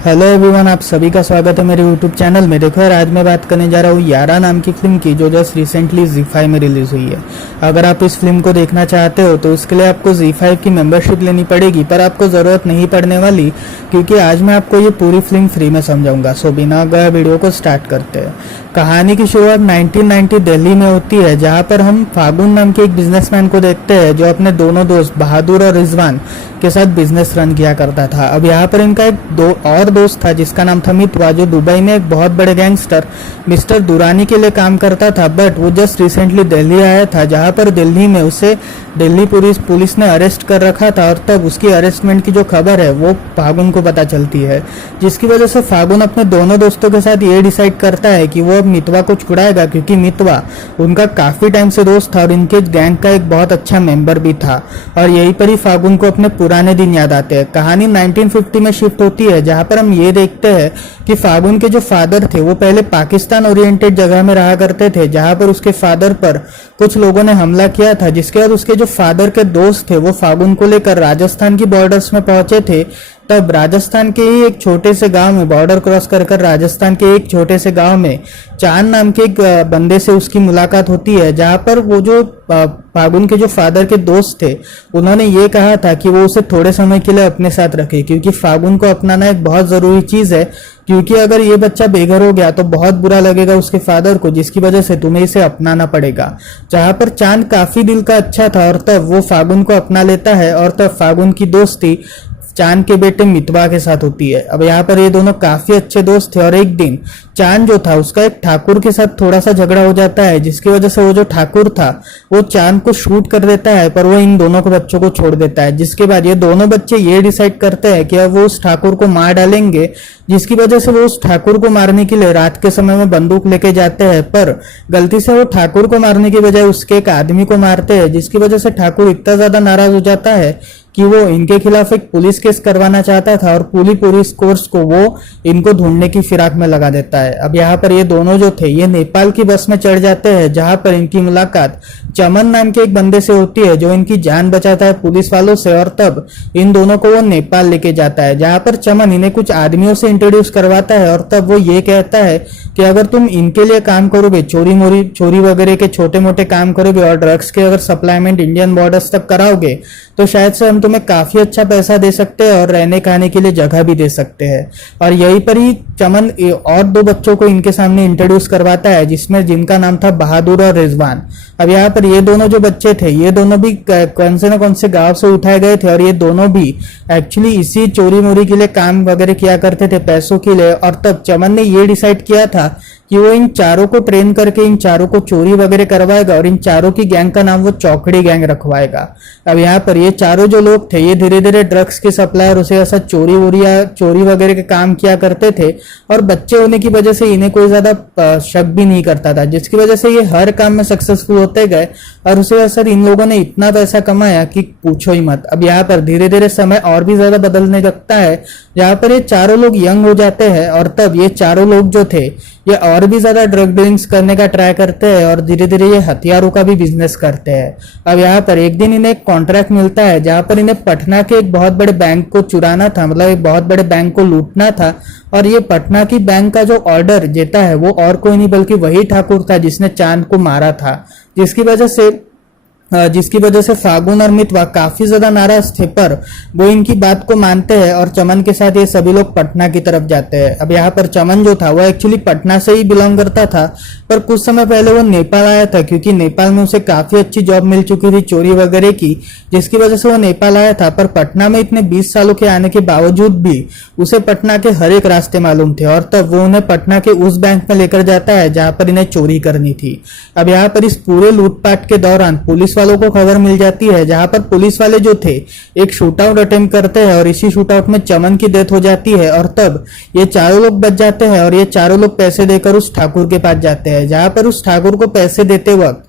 Hello everyone, आप सभी का स्वागत है मेरे यूट्यूब चैनल में। देखो यार, आज मैं बात करने जा रहा हूँ यारा नाम की फिल्म की, जो जस्ट रिसेंटली ZEE5 में रिलीज हुई है। अगर आप इस फिल्म को देखना चाहते हो तो उसके लिए आपको ZEE5 की मेंबरशिप लेनी पड़ेगी, पर आपको ज़रूरत नहीं पड़ने वाली, क्योंकि आज मैं आपको ये पूरी फिल्म फ्री में समझाऊंगा। सो बिना गए वीडियो को स्टार्ट करते हैं। कहानी की शुरुआत 1990 दिल्ली में होती है, जहाँ पर हम फागुन नाम के एक बिजनेसमैन को देखते हैं जो अपने दोनों दोस्त बहादुर और रिजवान के साथ बिजनेस रन किया करता था। अब यहाँ पर इनका एक और दोस्त था जिसका नाम था मितवा, जो दुबई में एक बहुत बड़े गैंगस्टर मिस्टर दुरानी के लिए काम करता था। बट वो जस्ट रिसेंटली दिल्ली आया था, जहाँ पर दिल्ली में उसे दिल्ली पुलिस ने अरेस्ट कर रखा था, और तब उसकी अरेस्टमेंट की जो खबर है वो फागुन को पता चलती है, जिसकी वजह से फागुन अपने दोनों दोस्तों के साथ ये डिसाइड करता है कि वो अब मितवा को छुड़ाएगा, क्योंकि मितवा उनका काफी टाइम से दोस्त था और इनके गैंग का एक बहुत अच्छा मेंबर भी था। और यहीं पर ही फागुन को अपने पुराने दिन याद आते हैं। कहानी 1950 में शिफ्ट होती है, जहाँ पर हम ये देखते हैं कि फागुन के जो फादर थे वो पहले पाकिस्तान ओरिएंटेड जगह में रहा करते थे, जहाँ पर उसके फादर पर कुछ लोगों ने हमला किया था, जिसके बाद उसके जो फादर के दोस्त थे वो फागुन को लेकर राजस्थान की बॉर्डर्स में पहुंचे थे। तब राजस्थान के ही एक छोटे से गांव में, बॉर्डर क्रॉस कर राजस्थान के एक छोटे से गांव में चांद नाम के एक बंदे से उसकी मुलाकात होती है, जहां पर वो जो फागुन के जो फादर के दोस्त थे उन्होंने ये कहा था कि वो उसे थोड़े समय के लिए अपने साथ रखे, क्योंकि फागुन को अपनाना एक बहुत जरूरी चीज है, क्योंकि अगर ये बच्चा बेघर हो गया तो बहुत बुरा लगेगा उसके फादर को, जिसकी वजह से तुम्हें इसे अपनाना पड़ेगा। जहां पर चांद काफी दिल का अच्छा था और तब वो फागुन को अपना लेता है, और तब फागुन की दोस्ती चांद के बेटे मितवा के साथ होती है। अब यहाँ पर ये दोनों काफी अच्छे दोस्त थे, और एक दिन चांद जो था उसका एक ठाकुर के साथ थोड़ा सा झगड़ा हो जाता है, जिसकी वजह से वो जो ठाकुर था वो चांद को शूट कर देता है, पर वो इन दोनों के बच्चों को छोड़ देता है। जिसके बाद ये दोनों बच्चे ये डिसाइड करते हैं कि अब वो उस ठाकुर को मार डालेंगे, जिसकी वजह से वो उस ठाकुर को मारने के लिए रात के समय में बंदूक लेके जाते हैं, पर गलती से वो ठाकुर को मारने की बजाय उसके एक आदमी को मारते हैं, जिसकी वजह से ठाकुर इतना ज्यादा नाराज हो जाता है कि वो इनके खिलाफ एक पुलिस केस करवाना चाहता था, और पूरी पुलिस कोर्स को वो इनको ढूंढने की फिराक में लगा देता है। अब यहाँ पर ये दोनों जो थे ये नेपाल की बस में चढ़ जाते हैं, जहां पर इनकी मुलाकात चमन नाम के एक बंदे से होती है, जो इनकी जान बचाता है पुलिस वालों से, और तब इन दोनों को वो नेपाल लेके जाता है, जहां पर चमन इन्हें कुछ आदमियों से इंट्रोड्यूस करवाता है, और तब वो ये कहता है कि अगर तुम इनके लिए काम करोगे, चोरी वगैरह के छोटे मोटे काम करोगे और ड्रग्स के अगर सप्लाईमेंट इंडियन बॉर्डर्स तक कराओगे, तो शायद से हम तुम्हें काफी अच्छा पैसा दे सकते हैं और रहने खाने के लिए जगह भी दे सकते हैं। और यहीं पर ही चमन और दो बच्चों को इनके सामने इंट्रोड्यूस करवाता है, जिनका नाम था बहादुर और रिजवान। अब यहाँ पर ये दोनों जो बच्चे थे ये दोनों भी कौन से न कौन से गांव से उठाए गए थे, और ये दोनों भी एक्चुअली इसी चोरी मोरी के लिए काम वगैरह किया करते थे, पैसों के लिए। और तब चमन ने ये डिसाइड किया था कि वो इन चारों को ट्रेन करके इन चारों को चोरी वगैरह करवाएगा, और इन चारों की गैंग का नाम वो चौकड़ी गैंग रखवाएगा। अब यहाँ पर ये चारों जो लोग थे ये धीरे धीरे ड्रग्स के सप्लायर उसे ऐसा चोरी वगैरह के काम किया करते थे, और बच्चे होने की वजह से इन्हें कोई ज्यादा शक भी नहीं करता था, जिसकी वजह से ये हर काम में सक्सेसफुल होते गए, और उसे असर इन लोगों ने इतना पैसा कमाया कि पूछो ही मत। अब यहाँ पर धीरे धीरे समय और भी ज्यादा बदलने लगता है, जहाँ पर ये चारों लोग यंग हो जाते हैं, और तब ये चारों लोग जो थे ये और भी ज्यादा ड्रग डीलिंग्स करने का ट्राई करते हैं, और धीरे धीरे ये हथियारों का भी बिजनेस करते हैं। अब यहाँ पर एक दिन इन्हें एक कॉन्ट्रैक्ट मिलता है, जहाँ पर इन्हें पटना के एक बहुत बड़े बैंक को चुराना था, मतलब एक बहुत बड़े बैंक को लूटना था, और ये पटना की बैंक का जो ऑर्डर देता है वो और कोई नहीं बल्कि वही ठाकुर था जिसने चांद को मारा था, जिसकी वजह से फागुन और मितवा काफी ज्यादा नाराज थे, पर वो इनकी बात को मानते हैं, और चमन के साथ ये सभी लोग पटना की तरफ जाते हैं। अब यहाँ पर चमन जो था वो एक्चुअली पटना से ही बिलोंग करता था, पर कुछ समय पहले वो नेपाल आया था, क्योंकि नेपाल में उसे काफी अच्छी जॉब मिल चुकी थी चोरी वगैरह की, जिसकी वजह से वो नेपाल आया था। पर पटना में इतने 20 सालों के आने के बावजूद भी उसे पटना के हर एक रास्ते मालूम थे, और तब वो उन्हें पटना के उस बैंक में लेकर जाता है जहां पर इन्हें चोरी करनी थी। अब यहाँ पर इस पूरे लूटपाट के दौरान पुलिस वालों को खबर मिल जाती है, जहां पर पुलिस वाले जो थे एक शूट आउट अटेम्प्ट करते हैं, और इसी शूट आउट में चमन की डेथ हो जाती है, और तब ये चारों लोग बच जाते हैं, और ये चारों लोग पैसे देकर उस ठाकुर के पास जाते हैं, जहां पर उस ठाकुर को पैसे देते वक्त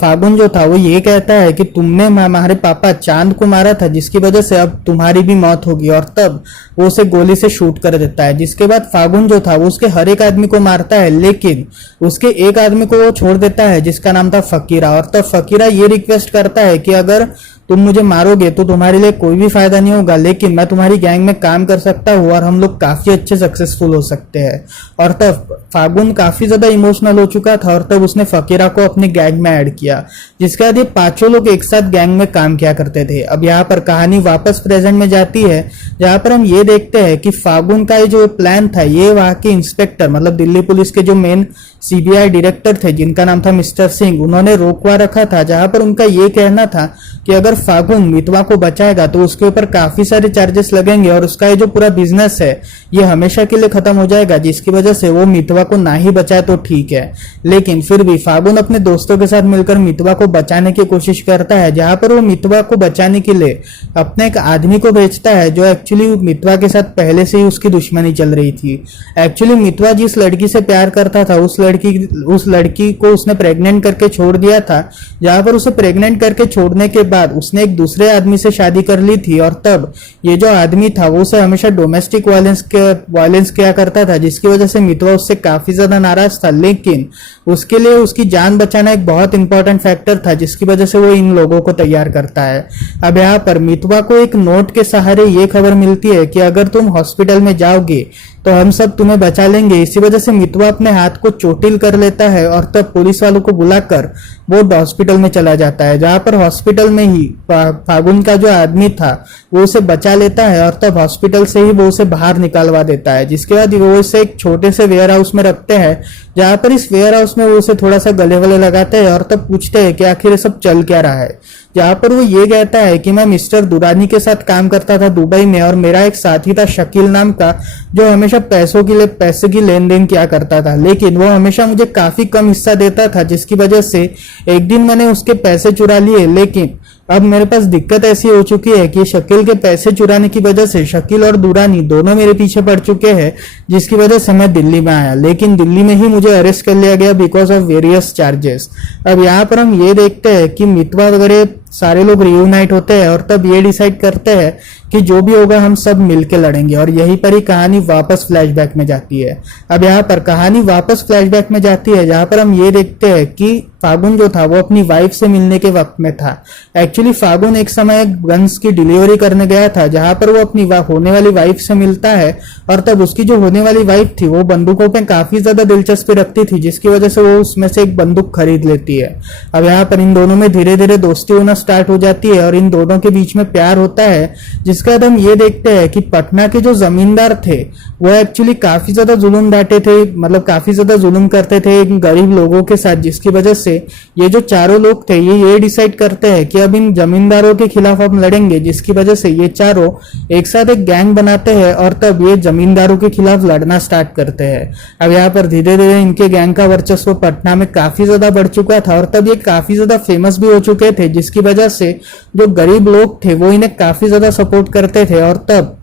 फागुन जो था वो ये कहता है कि तुमने हमारे पापा चांद को मारा था, जिसकी वजह से अब तुम्हारी भी मौत होगी, और तब वो उसे गोली से शूट कर देता है। जिसके बाद फागुन जो था वो उसके हर एक आदमी को मारता है, लेकिन उसके एक आदमी को वो छोड़ देता है जिसका नाम था फकीरा, और तब फकीरा ये रिक्वेस्ट करता है कि अगर तुम मुझे मारोगे तो तुम्हारे लिए कोई भी फायदा नहीं होगा, लेकिन मैं तुम्हारी गैंग में काम कर सकता हूँ और हम लोग काफी अच्छे सक्सेसफुल हो सकते हैं। और तब फागुन काफी ज्यादा इमोशनल हो चुका था और तब उसने फकीरा को अपने गैंग में ऐड किया, जिसके बाद ये पांचों लोग एक साथ गैंग में काम किया करते थे। अब यहाँ पर कहानी वापस प्रेजेंट में जाती है, जहाँ पर हम ये देखते हैं कि फागुन का ये जो प्लान था, ये वहां के इंस्पेक्टर मतलब दिल्ली पुलिस के जो मेन सीबीआई डायरेक्टर थे जिनका नाम था मिस्टर सिंह, उन्होंने रोकवा रखा था। जहां पर उनका ये कहना था कि अगर फागुन मितवा को बचाएगा तो उसके ऊपर काफी सारे चार्जेस लगेंगे और उसका ये जो पूरा बिजनेस है ये हमेशा के लिए खत्म हो जाएगा, जिसकी वजह से वो मितवा को ना ही बचाए तो ठीक है। लेकिन फिर भी फागुन अपने दोस्तों के साथ मिलकर मितवा को बचाने की कोशिश करता है, जहां पर वो मितवा को बचाने के लिए अपने एक आदमी को भेजता है जो एक्चुअली मितवा के साथ पहले से ही उसकी दुश्मनी चल रही थी। एक्चुअली मितवा जिस लड़की से प्यार करता था उस लड़की को उसने प्रेग्नेंट करके छोड़ दिया था। जहां पर उसे प्रेग्नेंट करके छोड़ने के बाद उसने एक दूसरे आदमी से शादी कर ली थी और तब ये जो आदमी था वो उसे हमेशा डोमेस्टिक वायलेंस किया करता था, जिसकी वजह से मितवा उससे काफी ज्यादा नाराज था। लेकिन उसके लिए उसकी जान बचाना एक बहुत इंपॉर्टेंट फैक्टर था, जिसकी वजह से वो इन लोगों को तैयार करता है। अब यहाँ पर मितवा को एक नोट के सहारे ये खबर मिलती है कि अगर तुम हॉस्पिटल में जाओगे तो हम सब तुम्हें बचा लेंगे। इसी वजह से मितवा अपने हाथ को चोटिल कर लेता है और तब पुलिस वालों को बुलाकर वो हॉस्पिटल में चला जाता है, जहां पर हॉस्पिटल में ही फागुन का जो आदमी था वो उसे बचा लेता है और तब हॉस्पिटल से ही वो उसे बाहर निकालवा देता है। जिसके बाद वो उसे एक छोटे से वेयर हाउस में रखते हैं, जहां पर इस वेयर हाउस में वो उसे थोड़ा सा गले वले लगाते हैं और तब पूछते हैं कि आखिर ये सब चल क्या रहा है। जहां पर वो ये कहता है कि मैं मिस्टर दुरानी के साथ काम करता था दुबई में और मेरा एक साथी था शकील नाम का, जो हमेशा पैसे की लेन देन किया करता था, लेकिन वो हमेशा मुझे काफी कम हिस्सा देता था, जिसकी वजह से एक दिन मैंने उसके पैसे चुरा लिए। लेकिन अब मेरे पास दिक्कत ऐसी हो चुकी है कि शकील के पैसे चुराने की वजह से शकील और दुरानी दोनों मेरे पीछे पड़ चुके हैं, जिसकी वजह से मैं दिल्ली में आया। लेकिन दिल्ली में ही मुझे अरेस्ट कर लिया गया बिकॉज ऑफ वेरियस चार्जेस। अब यहाँ पर हम ये देखते हैं कि मितवा वगैरह सारे लोग रियूनाइट होते हैं और तब ये डिसाइड करते हैं कि जो भी होगा हम सब मिलके लड़ेंगे, और यहीं पर ही कहानी वापस फ्लैशबैक में जाती है। अब यहाँ पर कहानी वापस फ्लैशबैक में जाती है, जहां पर हम ये देखते हैं कि फागुन जो था वो अपनी वाइफ से मिलने के वक्त में था। एक्चुअली फागुन एक समय गन्स की डिलीवरी करने गया था, जहां पर वो अपनी होने वाली वाइफ से मिलता है और तब उसकी जो होने वाली वाइफ थी वो बंदूकों पे काफी ज्यादा दिलचस्पी रखती थी, जिसकी वजह से वो उसमें से एक बंदूक खरीद लेती है। अब यहाँ पर इन दोनों में धीरे धीरे दोस्ती होना स्टार्ट हो जाती है और इन दोनों के बीच में प्यार होता है। जिसके बाद हम ये देखते हैं कि पटना के जो जमींदार थे वो एक्चुअली काफी ज्यादा जुल्म डांटे थे, मतलब काफी ज्यादा जुल्म करते थे गरीब लोगों के साथ, जिसकी वजह से ये जो चारों लोग थे ये डिसाइड करते हैं कि अब इन जमींदारों के खिलाफ हम लड़ेंगे, जिसकी वजह से ये चारों एक साथ एक गैंग बनाते हैं और तब ये जमींदारों के खिलाफ लड़ना स्टार्ट करते हैं। अब यहाँ पर धीरे धीरे इनके गैंग का वर्चस्व पटना में काफी ज्यादा बढ़ चुका था और तब ये काफी ज्यादा फेमस भी हो चुके थे, जिसकी वजह से जो गरीब लोग थे वो इन्हें काफी ज्यादा सपोर्ट करते थे और तब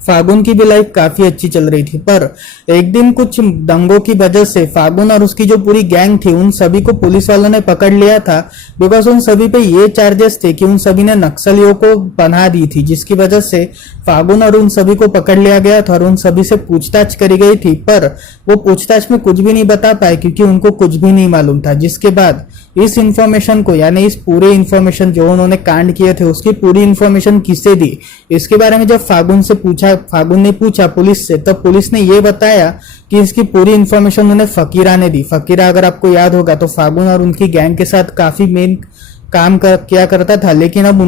फागुन की भी लाइफ काफी अच्छी चल रही थी। पर एक दिन कुछ दंगों की वजह से फागुन और उसकी जो पूरी गैंग थी उन सभी को पुलिस वालों ने पकड़ लिया था, बिकॉज उन सभी पे ये चार्जेस थे कि उन सभी ने नक्सलियों को पनाह दी थी, जिसकी वजह से फागुन और उन सभी को पकड़ लिया गया था और उन सभी से पूछताछ करी गई थी। पर वो पूछताछ में कुछ भी नहीं बता पाए क्योंकि उनको कुछ भी नहीं मालूम था। जिसके बाद इस इंफॉर्मेशन को, यानी इस पूरे इंफॉर्मेशन जो उन्होंने कांड किए थे उसकी पूरी इंफॉर्मेशन किसे दी, इसके बारे में जब फागुन ने पूछा पुलिस से, तब पुलिस ने ये बताया कि इसकी पूरी इंफॉर्मेशन उन्हें फकीरा ने दी। फकीरा अगर आपको याद होगा तो फागुन और उनकी गैंग के साथ काफी मेन काम किया करता था, लेकिन अब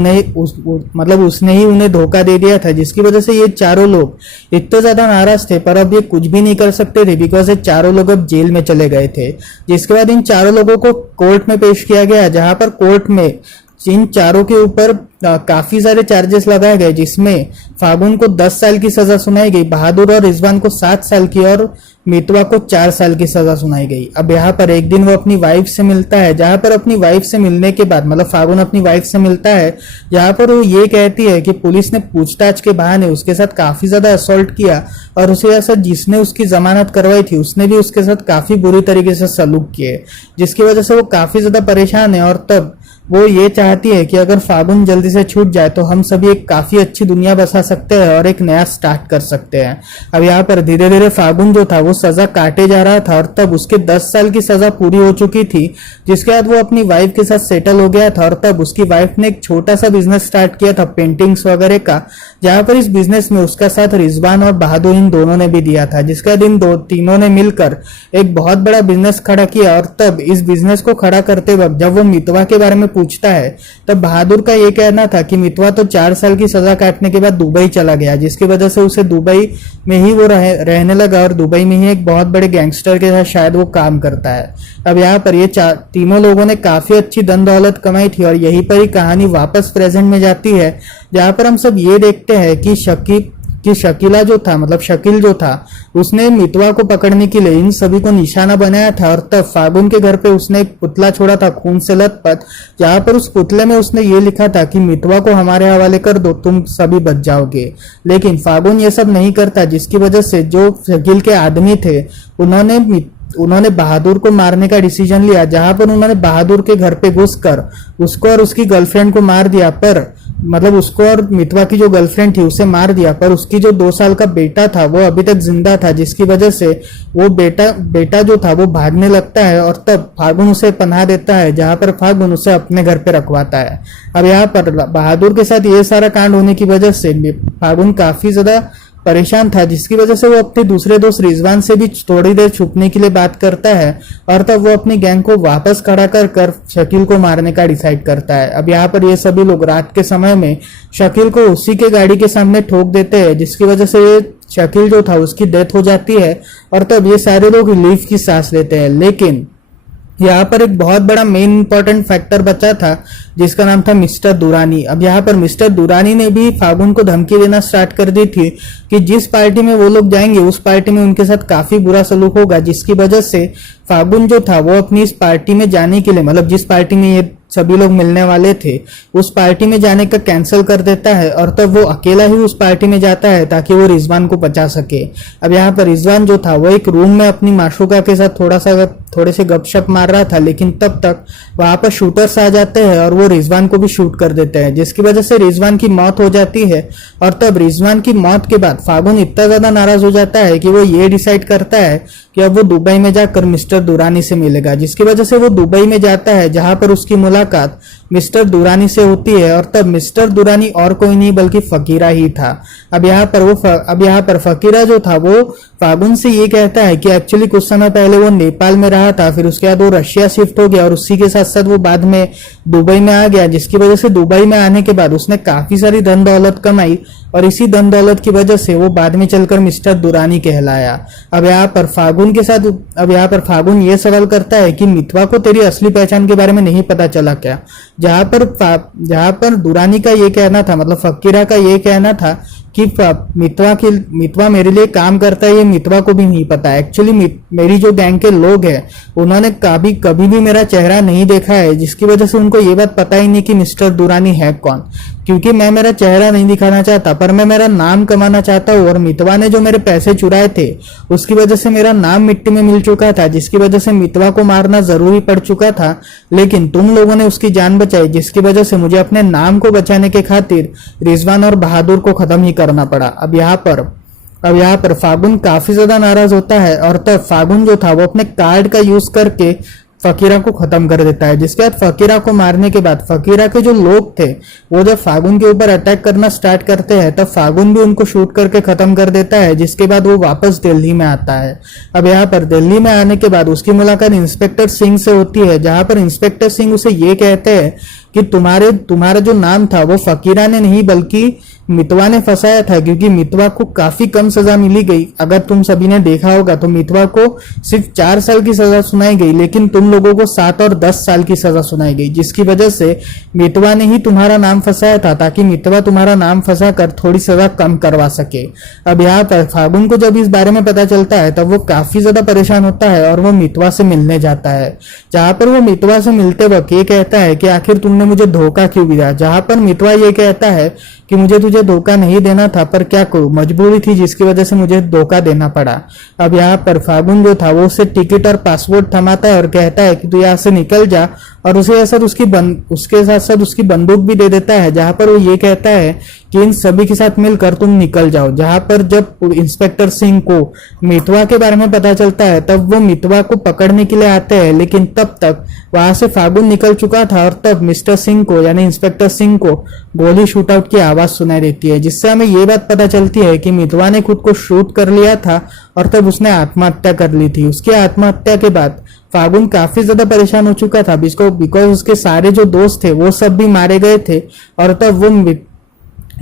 उसने ही उन्हें धोखा दे दिया था, जिसकी वजह से ये चारों लोग इतने ज्यादा नाराज थे। पर अब ये कुछ भी नहीं कर सकते थे बिकॉज ये चारों लोग अब जेल में चले गए थे। जिसके बाद इन चारों लोगों को कोर्ट में पेश किया गया, जहां पर कोर्ट में इन चारों के ऊपर काफी सारे चार्जेस लगाए गए, जिसमें फागुन को 10 साल की सजा सुनाई गई, बहादुर और रिजवान को 7 साल की और मितवा को 4 साल की सजा सुनाई गई। अब यहाँ पर एक दिन वो अपनी वाइफ से मिलता है, जहां पर अपनी वाइफ से मिलने के बाद, मतलब फागुन अपनी वाइफ से मिलता है, जहां पर वो ये कहती है कि पुलिस ने पूछताछ के बहाने उसके साथ काफी ज्यादा असॉल्ट किया और उसे ऐसा जिसने उसकी जमानत करवाई थी उसने भी उसके साथ काफी बुरी तरीके से सलूक किए, जिसकी वजह से वो काफी ज्यादा परेशान है। और तब वो ये चाहती है कि अगर फागुन जल्दी से छूट जाए तो हम सभी एक काफी अच्छी दुनिया बसा सकते हैं और एक नया स्टार्ट कर सकते हैं। अब यहाँ पर धीरे धीरे फागुन जो था वो सजा काटे जा रहा था, और तब उसके 10 साल की सजा पूरी हो चुकी थी, जिसके बाद वो अपनी वाइफ के साथ सेटल हो गया था। और तब उसकी वाइफ ने एक छोटा सा बिजनेस स्टार्ट किया था पेंटिंग्स वगैरह का, जहां पर इस बिजनेस में उसका साथ रिजवान और बहादुर इन दोनों ने भी दिया था, जिसके बाद इन तीनों ने मिलकर एक बहुत बड़ा बिजनेस खड़ा किया। और तब इस बिजनेस को खड़ा करते वक्त जब वो मितवा के बारे में पूछता है, तब बहादुर का ये कहना था कि मितवा तो 4 साल की सजा काटने के बाद दुबई चला गया, जिसकी वजह से उसे दुबई में ही वो रहने लगा, और दुबई में ही एक बहुत बड़े गैंगस्टर के साथ शायद वो काम करता है। अब यहाँ पर ये तीनों लोगों ने काफी अच्छी धन दौलत कमाई थी, और यहीं पर ही कहानी वापस प्रेजेंट में जाती है, जहाँ पर हम सब ये देखते हैं कि शकीला जो था, मतलब शकील जो था, उसने मितवा को पकड़ने के लिए इन सभी को निशाना बनाया था। और तब फागुन के घर पे उसने एक पुतला छोड़ा था खून से लथपथ, जहां पर उस पुतले में उसने ये लिखा था कि मितवा को हमारे हवाले कर दो, तुम सभी बच जाओगे। लेकिन फागुन ये सब नहीं करता, जिसकी वजह से जो शकील के आदमी थे उन्होंने बहादुर को मारने का डिसीजन लिया, जहां पर उन्होंने बहादुर के घर पे घुसकर उसको और उसकी गर्लफ्रेंड को मार दिया, पर मतलब उसको और मितवा की जो गर्लफ्रेंड थी उसे मार दिया, पर उसकी जो 2 साल का बेटा था वो अभी तक जिंदा था, जिसकी वजह से वो बेटा जो था वो भागने लगता है। और तब फागुन उसे पनाह देता है, जहां पर फागुन उसे अपने घर पे रखवाता है। अब यहाँ पर बहादुर के साथ ये सारा कांड होने की वजह से फागुन काफी ज्यादा परेशान था, जिसकी वजह से वो अपने दूसरे दोस्त रिजवान से भी थोड़ी देर छुपने के लिए बात करता है, और तब वो अपनी गैंग को वापस खड़ा कर शकील को मारने का डिसाइड करता है। अब यहाँ पर ये सभी लोग रात के समय में शकील को उसी के गाड़ी के सामने ठोक देते हैं, जिसकी वजह से ये शकील जो था उसकी डेथ हो जाती है, और तब ये सारे लोग रिलीफ की सांस लेते हैं। लेकिन यहाँ पर एक बहुत बड़ा मेन इंपॉर्टेंट फैक्टर बचा था, जिसका नाम था मिस्टर दुरानी। अब यहाँ पर मिस्टर दुरानी ने भी फागुन को धमकी देना स्टार्ट कर दी थी कि जिस पार्टी में वो लोग जाएंगे उस पार्टी में उनके साथ काफी बुरा सलूक होगा, जिसकी वजह से फागुन जो था वो अपनी इस पार्टी में जाने के लिए, मतलब जिस पार्टी में ये सभी लोग मिलने वाले थे उस पार्टी में जाने का कैंसिल कर देता है, और तब वो अकेला ही उस पार्टी में जाता है ताकि वो रिजवान को बचा सके। अब यहाँ पर रिजवान जो था वो एक रूम में अपनी माशूका के साथ थोड़े से गपशप मार रहा था, लेकिन तब तक वहां पर शूटर्स आ जाते हैं और वो रिजवान को भी शूट कर देते हैं, जिसकी वजह से रिजवान की मौत हो जाती है। और तब रिजवान की मौत के बाद फागुन इतना ज्यादा नाराज हो जाता है कि वो ये डिसाइड करता है कि अब वो दुबई में जाकर मिस्टर दुरानी से मिलेगा, जिसकी वजह से वो दुबई में जाता है, जहां पर उसकी मुलाकात मिस्टर दुरानी से होती है। और तब मिस्टर दुरानी और कोई नहीं बल्कि फकीरा ही था। अब यहाँ पर फकीरा जो था वो फागुन से ये कहता है कि एक्चुअली कुछ समय पहले वो नेपाल में रहा था, फिर उसके बाद वो रशिया शिफ्ट हो गया, और उसी के साथ साथ वो बाद में दुबई में आ गया, जिसकी वजह से दुबई में आने के बाद उसने काफी सारी धन दौलत कमाई, और इसी धन दौलत की वजह से वो बाद में चलकर मिस्टर दुरानी कहलाया। अब यहाँ पर फागुन ये सवाल करता है कि मितवा को तेरी असली पहचान के बारे में नहीं पता चला क्या? जहां पर दुरानी का ये कहना था, मतलब फकीरा का ये कहना था कि मितवा मेरे लिए काम करता है, ये मितवा को भी नहीं पता। एक्चुअली मेरी जो गैंग के लोग हैं उन्होंने कभी भी मेरा चेहरा नहीं देखा है, जिसकी वजह से उनको ये बात पता ही नहीं कि मिस्टर दुरानी है कौन, क्योंकि मैं मेरा चेहरा नहीं दिखाना चाहता, पर मैं मेरा नाम कमाना चाहता हूँ। और मितवा ने जो मेरे पैसे चुराए थे उसकी वजह से मेरा नाम मिट्टी में मिल चुका था, जिसकी वजह से मितवा को मारना जरूरी पड़ चुका था, लेकिन तुम लोगों ने उसकी जान बचाई, जिसकी वजह से मुझे अपने नाम को बचाने के खातिर रिजवान और बहादुर को खत्म ही करना पड़ा। अब यहाँ पर फागुन काफी ज्यादा नाराज होता है, और तब फागुन जो था वो अपने कार्ड का यूज करके फकीरा को खत्म कर देता है। जिसके बाद फकीरा को मारने के बाद फकीरा के जो लोग थे वो जब फागुन के ऊपर अटैक करना स्टार्ट करते हैं, तब फागुन भी उनको शूट करके खत्म कर देता है, जिसके बाद वो वापस दिल्ली में आता है। अब यहाँ पर दिल्ली में आने के बाद उसकी मुलाकात इंस्पेक्टर सिंह से होती है, जहां पर इंस्पेक्टर सिंह उसे ये कहते हैं कि तुम्हारा जो नाम था वो फकीरा ने नहीं बल्कि मितवा ने फंसाया था, क्योंकि मितवा को काफी कम सजा मिली गई। अगर तुम सभी ने देखा होगा तो मितवा को सिर्फ 4 साल की सजा सुनाई गई, लेकिन तुम लोगों को 7 और 10 साल की सजा सुनाई गई, जिसकी वजह से मितवा ने ही तुम्हारा नाम फंसाया था, ताकि मितवा तुम्हारा नाम फंसा कर थोड़ी सजा कम करवा सके। अब यहाँ पर फागुन को जब इस बारे में पता चलता है तब वो काफी ज्यादा परेशान होता है, और वो मितवा से मिलने जाता है। जहां पर वो मितवा से मिलते वक्त ये कहता है कि आखिर तुमने मुझे धोखा क्यों दिया, जहां पर मितवा ये कहता है कि मुझे तुझे धोखा नहीं देना था, पर क्या करूं, मजबूरी थी जिसकी वजह से मुझे धोखा देना पड़ा। अब यहाँ पर फागुन जो था वो उससे टिकट और पासपोर्ट थमाता है और कहता है कि तू यहाँ से निकल जा, और उसके साथ साथ उसकी बंदूक भी दे देता है, जहां पर वो ये कहता है कि इन सभी के साथ मिलकर तुम निकल जाओ। जहां पर जब इंस्पेक्टर सिंह को मितवा के बारे में पता चलता है तब वो मितवा को पकड़ने के लिए आते हैं, लेकिन तब तक वहां से फागुन निकल चुका था और तब मिस्टर सिंह को यानी इंस्पेक्टर सिंह को गोली शूट आउट की आवाज सुनाई देती है, जिससे हमें ये बात पता चलती है कि मितवा ने खुद को शूट कर लिया था और तब उसने आत्महत्या कर ली थी। उसकी आत्महत्या के बाद फागुन काफी ज्यादा परेशान हो चुका था बिकॉज उसके सारे जो दोस्त थे वो सब भी मारे गए थे, और तब वो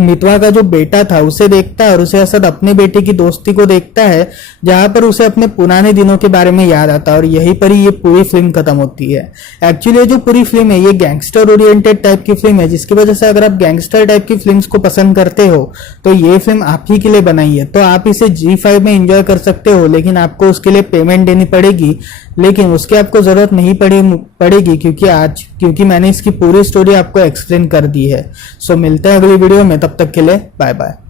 मितवा का जो बेटा था उसे देखता है और उसे असद अपने बेटे की दोस्ती को देखता है, जहां पर उसे अपने पुराने दिनों के बारे में याद आता है, और यहीं पर ही ये पूरी फिल्म खत्म होती है। एक्चुअली जो पूरी फिल्म है ये गैंगस्टर ओरिएंटेड टाइप की फिल्म है, जिसकी वजह से अगर आप गैंगस्टर टाइप की फिल्म्स को पसंद करते हो तो ये फिल्म आप ही के लिए बनाई है। तो आप इसे G5 में एंजॉय कर सकते हो, लेकिन आपको उसके लिए पेमेंट देनी पड़ेगी, लेकिन उसकी आपको जरूरत नहीं पड़ेगी क्योंकि मैंने इसकी पूरी स्टोरी आपको एक्सप्लेन कर दी है। सो मिलते हैं अगली वीडियो में, तब तक के लिए बाय बाय।